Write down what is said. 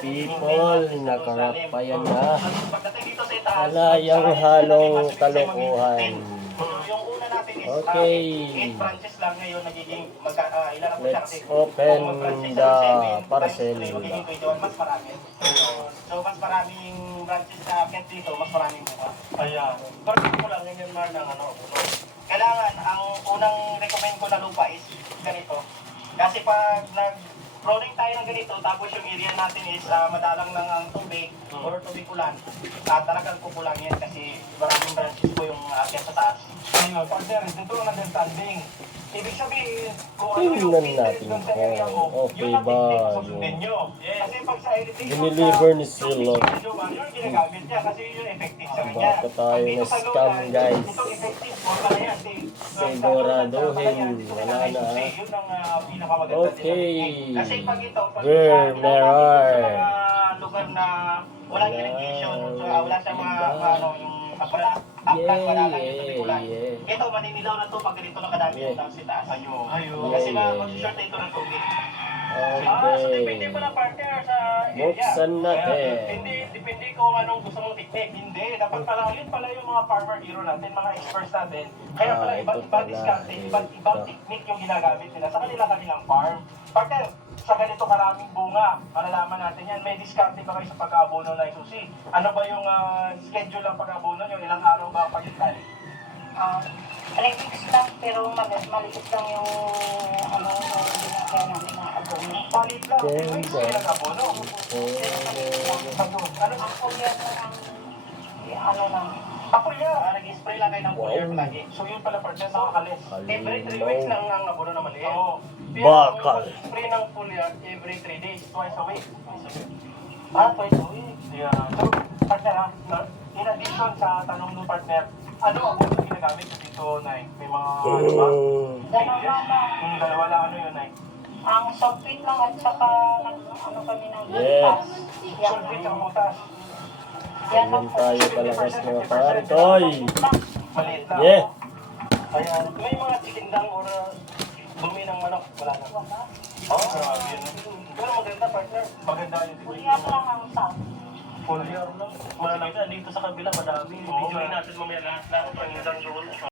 people, nakarap pa yan na. Pagdating dito sa itaas, Malayang halong kalokohan. yung una natin is Okay. 8 branches lang ngayon nagiging ilan na po siya Let's kasi open kung mag-branches the sa 7 parcel. times 3 magiging 21, mas marami. So mas maraming branches na ket dito, mas maraming buka. Ayan. Correct ko lang ganyan mar ng ano. Kailangan ang unang recommend ko na lupa is ganito. Kasi pag nag-flooring tayo ng ganito, tapos yung area natin is madalang lang ang tubig or tubig ulan, talagang kukulang yan kasi maraming branches po yung akyat sa taas. Ayun, partner, dito ang understanding. Ibig sabihin, kung ano yung Tingnan business natin dun sa area mo, kung yun okay ang ba technique susundin nyo. Kasi pag sa heritage, dineliver ni Silo. yun ginagamit niya kasi yun effective sa kanya. Baka tayo Ang dito na sa scam, Lola, guys. ito effective po pala yan. Siguraduhin, wala na. Yun ang pinakamaganda. Okay. Kasi pag ito, pag Vermeer. sa mga lugar na walang irrigation, so wala sa mga yung upland, wala lang yung tubig ulan. Ito, maninilaw na to pag ganito na kadami yung taas itaas. Ayun. Kasi mag-short na ito ng tubig. So depende mo na partner sa area. Buksan natin. Depende kung anong gusto mong technique. Hindi, dapat pala yun pala yung mga farmer hero natin, mga experts natin. Kaya pala ito ibang pala. diskarte, ibang technique yung ginagamit nila sa kanilang farm. Partner, sa ganito karaming bunga, malalaman natin yan. May diskarte ba kayo sa pag-aabono na isusi? Ano ba yung schedule ng pag-aabono nyo? Ilang araw ba ang pagitan? 3 weeks lang, pero maliit lang yung ano, ginagawa namin na abono. Palit lang, 3 weeks kayo nag-abono. Ano Ang kulyan na ang ano lang. Apolya, nag-spray lang kayo ng foliar palagi. So yun pala partner sa kakalis. Every 3 weeks lang ang abono na maliit. Oo. Bakal. Spray ng foliar every 3 days, twice a week. Twice a week. Yeah. So, partner in addition sa tanong ng partner, ano ang abono ginagamit ko dito, Nay? May mga, ano ba? Dalawa na. Yung dalawa lang, ano yun, Nay? Ang sulfate lang at saka ano kami ng Yes. butas. Yan Sulfate lang. ang butas. Yan Ganyan lang po. tayo kalakas mga paritoy. Maliit lang. Yeah. Ayan. May mga tikindang or dumi ng manok. Wala na. Grabe yun. Pero maganda, partner. Maganda yung Kulyan lang ang south. foliar lang. Malalaki dito sa kabila, madami. Video natin mamaya lahat. Lahat ng isang roll.